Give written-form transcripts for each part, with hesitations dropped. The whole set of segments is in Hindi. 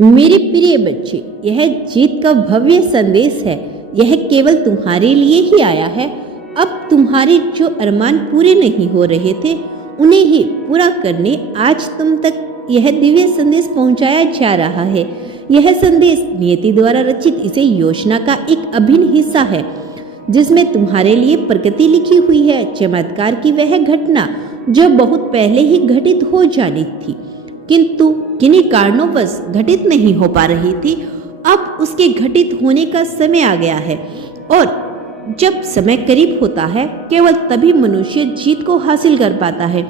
मेरे प्रिय बच्चे, यह जीत का भव्य संदेश है। यह केवल तुम्हारे लिए ही आया है। अब तुम्हारे जो अरमान पूरे नहीं हो रहे थे, उन्हें ही पूरा करने आज तुम तक यह दिव्य संदेश पहुंचाया जा रहा है। यह संदेश नियति द्वारा रचित इसे योजना का एक अभिन्न हिस्सा है, जिसमें तुम्हारे लिए प्रकृति लिखी हुई है। चमत्कार की वह घटना जो बहुत पहले ही घटित हो जानी थी, किंतु किन्हीं कारणोंवश घटित नहीं हो पा रही थी, अब उसके घटित होने का समय आ गया है। और जब समय करीब होता है, केवल तभी मनुष्य जीत को हासिल कर पाता है।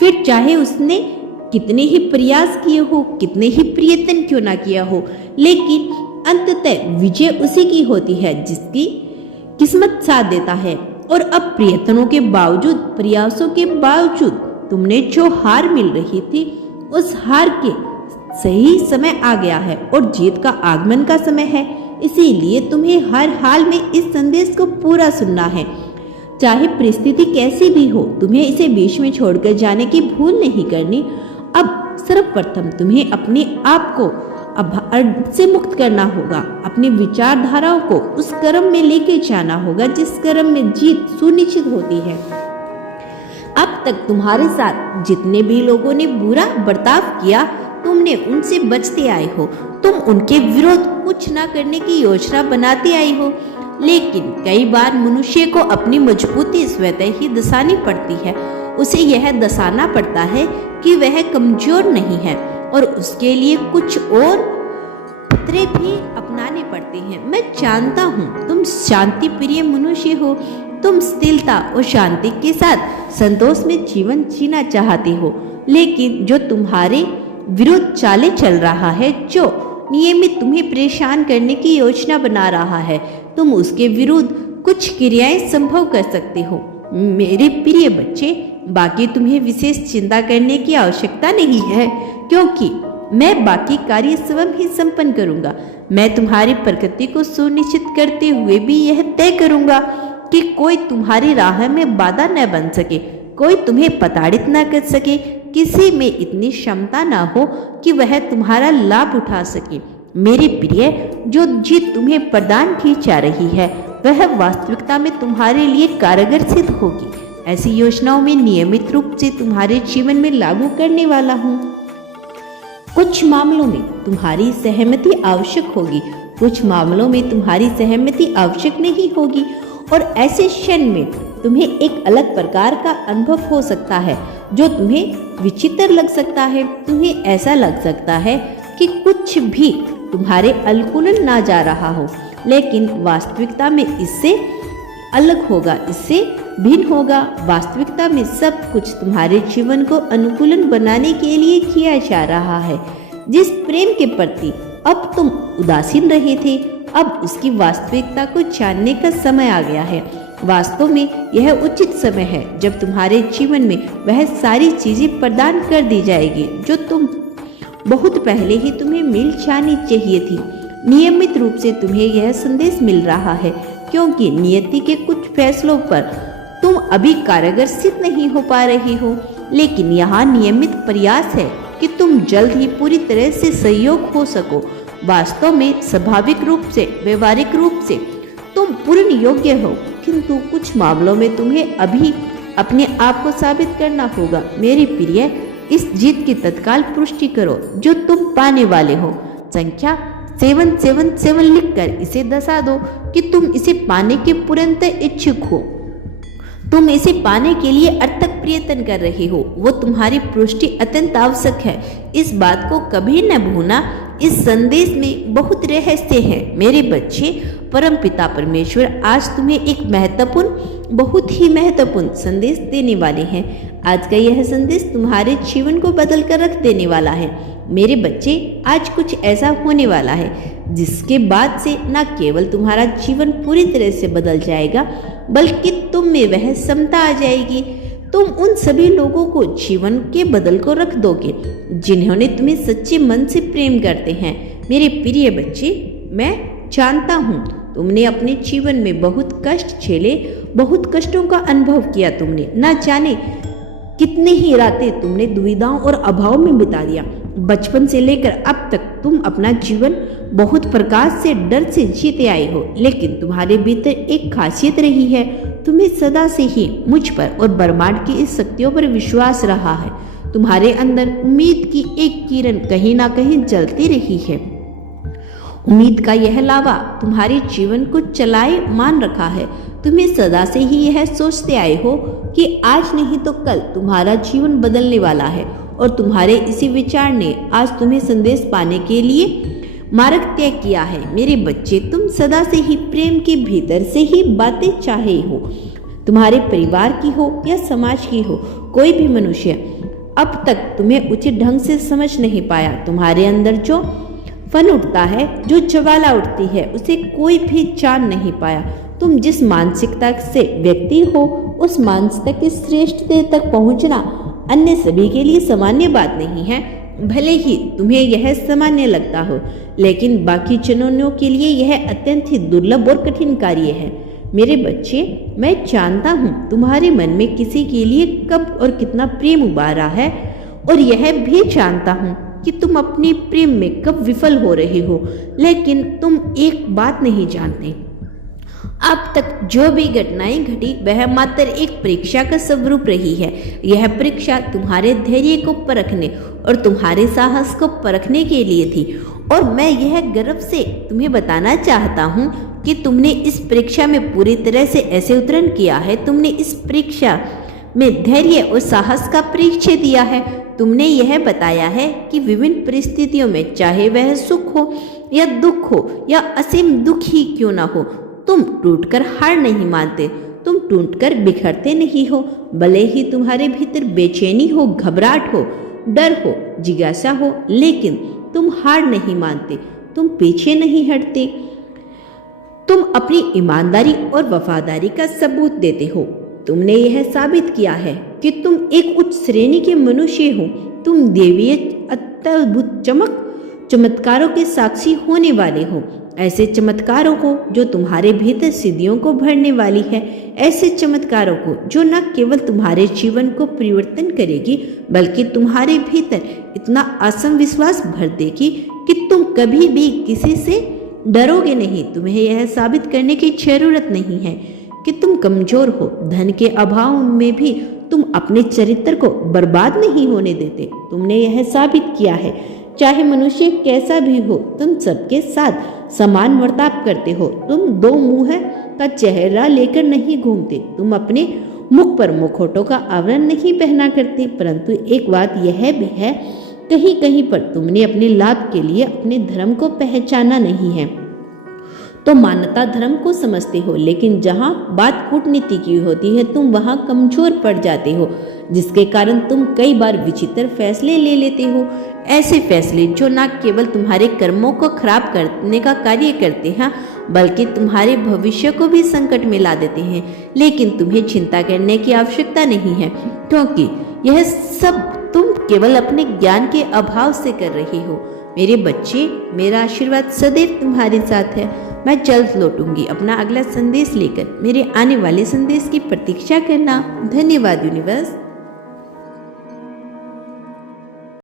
फिर चाहे उसने कितने ही प्रयास किए हो, कितने ही प्रयत्न क्यों ना किया हो, लेकिन अंततः विजय उसी की होती है जिसकी किस्मत साथ देता है। और अब प्रयत्नों के बावजूद, प्रयासों के बावजूद तुमने जो हार मिल रही थी, उस हार के सही समय आ गया है और जीत का आगमन का समय है। इसीलिए तुम्हें हर हाल में इस संदेश को पूरा सुनना है। चाहे परिस्थिति कैसी भी हो, तुम्हें इसे बीच में छोड़कर जाने की भूल नहीं करनी। अब सर्वप्रथम तुम्हें अपने आप को अभार से मुक्त करना होगा। अपनी विचारधाराओं को उस क्रम में लेके जाना होगा जिस क्रम में जीत सुनिश्चित होती है। अब तक तुम्हारे साथ जितने भी लोगों ने बुरा बर्ताव किया, तुमने उनसे बचते आए हो। तुम उनके विरोध कुछ ना करने की योजना बनाते आई हो, लेकिन कई बार मनुष्य को अपनी मजबूती स्वतः ही दसानी पड़ती है। उसे यह दसाना पड़ता है कि वह कमजोर नहीं है और उसके लिए कुछ और खतरे भी अपनाने पड़ते हैं। मैं जानता हूँ तुम शांति प्रिय मनुष्य हो। तुम स्थिरता और शांति के साथ संतोष में जीवन जीना चाहते हो, लेकिन जो तुम्हारे विरुद्ध चाले चल रहा है, जो नियमित तुम्हें परेशान करने की योजना बना रहा है, तुम उसके विरुद्ध कुछ क्रियाएं संभव कर सकते हो। मेरे प्रिय बच्चे, बाकी तुम्हें विशेष चिंता करने की आवश्यकता नहीं है, क्योंकि मैं बाकी कार्य स्वयं ही संपन्न करूंगा। मैं तुम्हारी प्रकृति को सुनिश्चित करते हुए भी यह तय करूंगा कि कोई तुम्हारी राह में बाधा न बन सके, कोई तुम्हें प्रताड़ित न कर सके, किसी में इतनी क्षमता न हो कि वह तुम्हारा लाभ उठा सके। मेरे प्रिय, जो जीत तुम्हें प्रदान की जा रही है, वह वास्तविकता में तुम्हारे लिए कारगर सिद्ध होगी। ऐसी योजनाओं में नियमित रूप से तुम्हारे जीवन में लागू करने वाला हूँ। कुछ मामलों में तुम्हारी सहमति आवश्यक होगी, कुछ मामलों में तुम्हारी सहमति आवश्यक नहीं होगी, और ऐसे क्षण में तुम्हें एक अलग प्रकार का अनुभव हो सकता है जो तुम्हें विचित्र लग सकता है। तुम्हें ऐसा लग सकता है कि कुछ भी तुम्हारे अनुकूल ना जा रहा हो, लेकिन वास्तविकता में इससे अलग होगा, इससे भिन्न होगा। वास्तविकता में सब कुछ तुम्हारे जीवन को अनुकूलन बनाने के लिए किया जा रहा है। जिस प्रेम के प्रति अब तुम उदासीन रहे थे, अब उसकी वास्तविकता को जानने का समय आ गया है। वास्तव में यह उचित समय है जब तुम्हारे जीवन में वह सारी चीजें प्रदान कर दी जाएगी जो तुम बहुत पहले ही तुम्हें मिल जानी चाहिए थी। नियमित रूप से तुम्हें यह संदेश मिल रहा है, क्योंकि नियति के कुछ फैसलों पर तुम अभी कारगर सिद्ध नहीं हो पा रही हो, लेकिन यहाँ नियमित प्रयास है कि तुम जल्द ही पूरी तरह से सहयोग हो सको। वास्तव में स्वाभाविक रूप से, व्यवहारिक रूप से तुम पूर्ण योग्य हो, किंतु कुछ मामलों में तुम्हें अभी अपने आप को साबित करना होगा। मेरे प्रिय, इस जीत की तत्काल पुष्टि करो जो तुम पाने वाले हो। संख्या 777 लिखकर इसे दर्शा दो कि तुम इसे पाने के पूर्णतः इच्छुक हो। तुम इसे पाने के लिए अर्थक प्रयत्न कर रहे हो। वो तुम्हारी पुष्टि अत्यंत आवश्यक है। इस बात को कभी न भूलना। इस संदेश में बहुत रहस्य है। मेरे बच्चे, परम पिता परमेश्वर आज तुम्हें एक महत्वपूर्ण, बहुत ही महत्वपूर्ण संदेश देने वाले हैं। आज का यह संदेश तुम्हारे जीवन को बदल कर रख देने वाला है। मेरे बच्चे, आज कुछ ऐसा होने वाला है जिसके बाद से न केवल तुम्हारा जीवन पूरी तरह से बदल जाएगा, बल्कि तुम में वह क्षमता आ जाएगी। तुम उन सभी लोगों को जीवन के बदल को रख दोगे जिन्होंने तुम्हें सच्चे मन से प्रेम करते हैं। मेरे प्रिय बच्चे, मैं जानता हूँ तुमने अपने जीवन में बहुत कष्ट झेले, बहुत कष्टों का अनुभव किया। तुमने न जाने कितनी ही रातें तुमने दुविधाओं और अभाव में बिता दिया। बचपन से लेकर अब तक तुम अपना जीवन बहुत प्रकाश से डर से जीते आए हो, लेकिन तुम्हारे भीतर एक खासियत रही है। तुम्हें सदा से ही मुझ पर और ब्रह्मांड की इस शक्तियों पर विश्वास रहा है। तुम्हारे अंदर उम्मीद की एक किरण कहीं ना कहीं जलती रही है। उम्मीद का यह लावा तुम्हारे जीवन को चलाए मान रखा है। तुम्हें सदा से ही यह सोचते आए हो कि आज नहीं तो कल तुम्हारा जीवन बदलने वाला है, और तुम्हारे इसी विचार ने आज तुम्हें संदेश पाने के लिए मार्ग तय किया है। मेरे बच्चे, तुम सदा से ही प्रेम के भीतर से ही बातें चाहे हो, तुम्हारे परिवार की हो या समाज की हो। कोई भी मनुष्य अब तक तुम्हें उचित ढंग से समझ नहीं पाया। तुम्हारे अंदर जो फन उठता है, जो ज्वाला उठती है, उसे कोई भी जान नहीं पाया। तुम जिस मानसिकता से व्यक्ति हो, उस मानसिकता की श्रेष्ठता तक पहुंचना अन्य सभी के लिए सामान्य बात नहीं है। भले ही तुम्हें यह सामान्य लगता हो, लेकिन बाकी जनों के लिए यह अत्यंत ही दुर्लभ और कठिन कार्य है। मेरे बच्चे, मैं जानता हूँ तुम्हारे मन में किसी के लिए कब और कितना प्रेम उबारा है, और यह भी जानता हूँ कि तुम अपने प्रेम में कब विफल हो रहे हो। लेकिन तुम एक बात नहीं जानते, अब तक जो भी घटनाएं घटी वह मात्र एक परीक्षा का स्वरूप रही है। यह परीक्षा तुम्हारे धैर्य को परखने और तुम्हारे साहस को परखने के लिए थी, और मैं यह गर्व से तुम्हें बताना चाहता हूँ कि तुमने इस परीक्षा में पूरी तरह से ऐसे उत्तीर्ण किया है। तुमने इस परीक्षा में धैर्य और साहस का परिचय दिया है। तुमने यह बताया है कि विभिन्न परिस्थितियों में, चाहे वह सुख हो या दुख हो या असीम दुख ही क्यों ना हो, तुम टूटकर हार नहीं मानते, तुम टूटकर बिखरते नहीं हो। भले ही तुम्हारे भीतर बेचैनी हो, घबराहट हो, डर हो, जिज्ञासा हो, लेकिन तुम हार नहीं मानते, तुम पीछे नहीं हटते। तुम अपनी ईमानदारी और वफादारी का सबूत देते हो। तुमने यह साबित किया है कि तुम एक उच्च श्रेणी के मनुष्य हो। तुम देवीय अत्यद्भुत चमत्कारों के साक्षी होने वाले हो, ऐसे चमत्कारों को जो तुम्हारे भीतर सिद्धियों को भरने वाली है, ऐसे चमत्कारों को जो न केवल तुम्हारे जीवन को परिवर्तन करेगी, बल्कि तुम्हारे भीतर इतना आत्मविश्वास भर देगी कि तुम कभी भी किसी से डरोगे नहीं। तुम्हें यह साबित करने की जरूरत नहीं है कि तुम कमजोर हो। धन के अभाव में भी तुम अपने चरित्र को बर्बाद नहीं होने देते। तुमने यह साबित किया है, चाहे मनुष्य कैसा भी हो, तुम सबके साथ समान बर्ताव करते हो। तुम दो मुंह का चेहरा लेकर नहीं घूमते। तुम अपने मुख पर मुखौटों का आवरण नहीं पहना करते। परंतु एक बात यह भी है, कहीं कहीं पर तुमने अपने लाभ के लिए अपने धर्म को पहचाना नहीं है, तो मान्यता धर्म को समझते हो, लेकिन जहाँ बात कूटनीति की होती है तुम वहाँ कमजोर पड़ जाते हो, जिसके कारण तुम कई बार विचित्र फैसले ले लेते हो। ऐसे फैसले जो न केवल तुम्हारे कर्मों को खराब करने का कार्य करते हैं, बल्कि तुम्हारे भविष्य को भी संकट में ला देते हैं। लेकिन तुम्हें चिंता करने की आवश्यकता नहीं है, क्योंकि यह सब तुम केवल अपने ज्ञान के अभाव से कर रहे हो। मेरे बच्चे, मेरा आशीर्वाद सदैव तुम्हारे साथ है। मैं जल्द लौटूंगी अपना अगला संदेश लेकर। मेरे आने वाले संदेश की प्रतीक्षा करना। धन्यवाद यूनिवर्स।